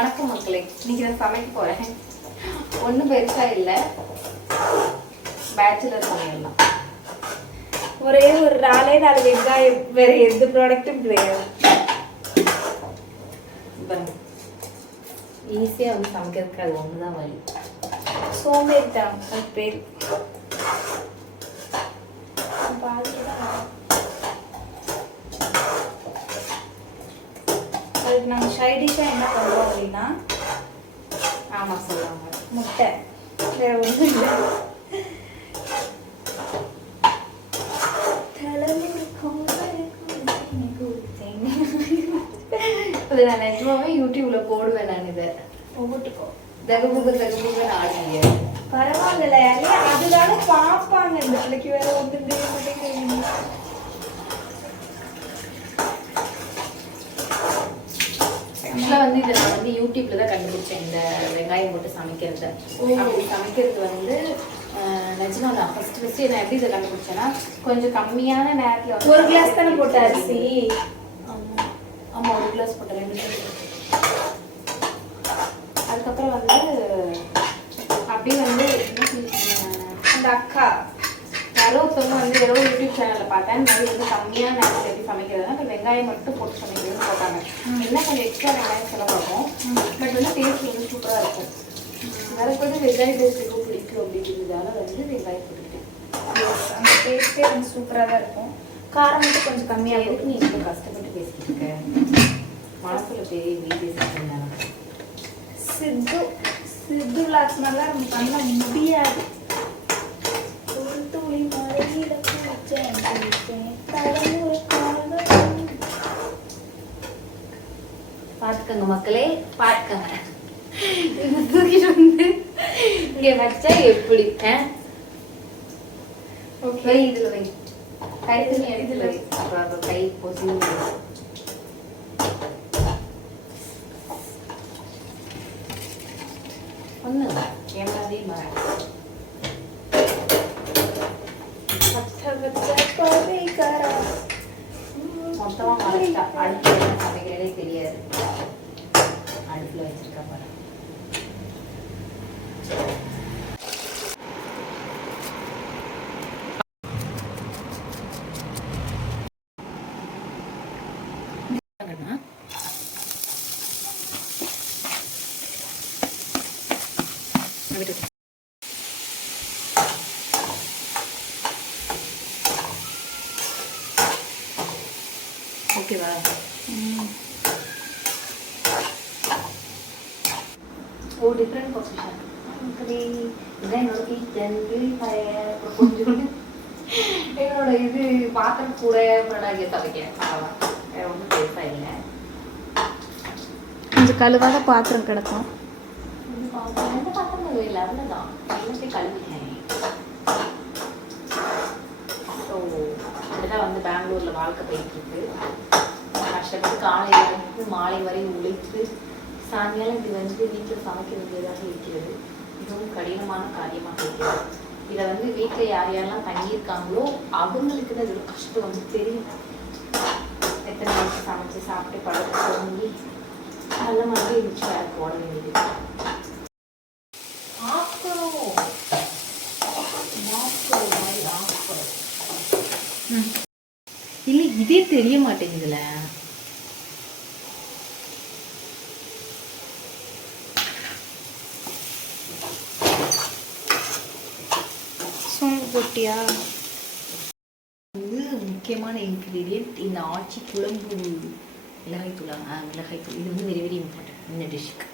வணக்கம் மக்களே, இன்னைக்கு நான் சமைக்க போறேன். ஒன்றும் பெருசா இல்லை, பேச்சுலர் சமையல். ஒரே ஒரு 4 வெங்காயம், வேற எந்த ப்ராடக்ட்டும் கிடையாது. ஈஸியாக வந்து சமைக்கிறதுக்கு அது ஒன்று தான் வழி. சோம்பேறிதான் அது பேர். அதுக்கு நாங்கள் சைடிஷாக என்ன பண்ணுறோம் அப்படின்னா, ஆமாம் சொல்லுவாங்க, முட்டை. வேற ஒன்றும் இல்லை. அது நான் நிஜமாவே யூடியூப்ல போடுவேன். நான் இதை போட்டுக்கோ. தகுமுக ஆடுங்க. பரவாயில்ல, அதுதானே பார்ப்பாங்க. இந்த பிள்ளைக்கு வேற ஒன்றும் தெரிய மாட்டேங்கிறீங்க. ஆக்சுவலாக வந்து இதை நான் வந்து யூடியூப்ல தான் கண்டுபிடிச்சேன், இந்த வெங்காயம் போட்டு சமைக்கிறத. அப்படி சமைக்கிறது வந்து நிஜமா நான் ஃபர்ஸ்ட் நான் எப்படி இதை கண்டுபிடிச்சேன்னா, கொஞ்சம் கம்மியான நேரத்தில் ஒரு கிளாஸ் தானே போட்ட அரிசி. ஆமாம், ஒரு கிளாஸ் போட்டேன், 2 கிளாஸ். அதுக்கப்புறம் வந்து அப்படியே வந்து அந்த அக்கா யாரோ ஒருத்தவங்க வந்து ஏதோ யூடியூப் சேனலில் பார்த்தேன், இந்த மாதிரி வந்து கம்மியான நேரத்தில் எப்படி சமைக்கிறதுனா இப்போ வெங்காயம் மட்டும் போட்டு சமைக்கிறதுன்னு போட்டாங்க. என்ன கொஞ்சம் எக்ஸ்ட்ரா வெங்காயம் செலவாகும், பட் வந்து டேஸ்ட் வந்து சூப்பராக இருக்கும். எனக்கு வந்து வெங்காய டேஸ்ட் ரொம்ப பிடிக்கும் அப்படிங்கிறதால வந்து வெங்காயம் போட்டுக்கிட்டேன். அந்த டேஸ்ட்டே வந்து சூப்பராக தான் இருக்கும். காரம் மட்டும் கொஞ்சம் கம்மியாக இருக்கும். நீ ரொம்ப கஷ்டப்பட்டு பேசிக்கிட்டு இருக்கேன், மனசுல பெரிய வீடியோ சாப்பிட்றேன். சித்து விளாஸ் மாதிரிலாம் நம்ம பண்ண முடியாது. பார்த்துக்கங்க மக்களே, பார்த்துக்கங்க. இது தூக்கிட்டு வந்து இங்கே வச்சா எப்படி? ஓகே, இதில் வை. கை தண்ணி எடுத்துல வை. அப்புறம் கை போசி ஒன்று கேமராவே மாற மொத்தமாக மறைச்சா அடுப்பில் சமைக்கிறதே தெரியாது. அடுப்பில் வச்சிருக்கா பாரு. ஓகேவா? ஓ, டிஃப்ரெண்ட் பொசிஷன். இதுதான் என்னோட கிச்சன். கொஞ்சம் என்னோட இது பாத்திரம் கூட இங்கே சமைக்கிறேன். வேற ஒன்றும் பெருசா இல்லை. கொஞ்சம் கழுவாத பாத்திரம் கிடக்கும். எந்த பாத்திரம் இல்லை, அவ்வளோதான். எல்லாத்தையும் கழுவிட்டேன். ஸோ இப்படிதான் வந்து பெங்களூர்ல வாழ்க்கை போயிட்டு இருக்கு. கஷ்டப்பட்டு காலையில இருந்து மாலை வரை உழைத்து சாயங்காலம் இது வந்து வீட்டில் சமைக்க வேண்டியதாக இருக்கிறது. மிகவும் கடினமான காரியமாக இருக்கிறது. இதை வந்து வீட்டில் யார் யாரெல்லாம் தங்கியிருக்காங்களோ அவங்களுக்கு தான் இதோட கஷ்டம் வந்து தெரியும். எத்தனை நாளைக்கு சமைச்சு சாப்பிட்டு பழக்க தொடங்கி நல்ல மாதிரி இருந்துச்சு, வேற போட வேண்டியது. இல்லை, இதே தெரிய மாட்டேங்குதுல. சோம்பு போட்டியா? இது முக்கியமான இன்க்ரீடியன்ட் இந்த ஆச்சி குழம்பு மிளகாய்த்தூள். மிளகாய்த்தூள் இது வந்து வெரி வெரி இம்பார்ட்டன்ட் இந்த டிஷ்ஷுக்கு.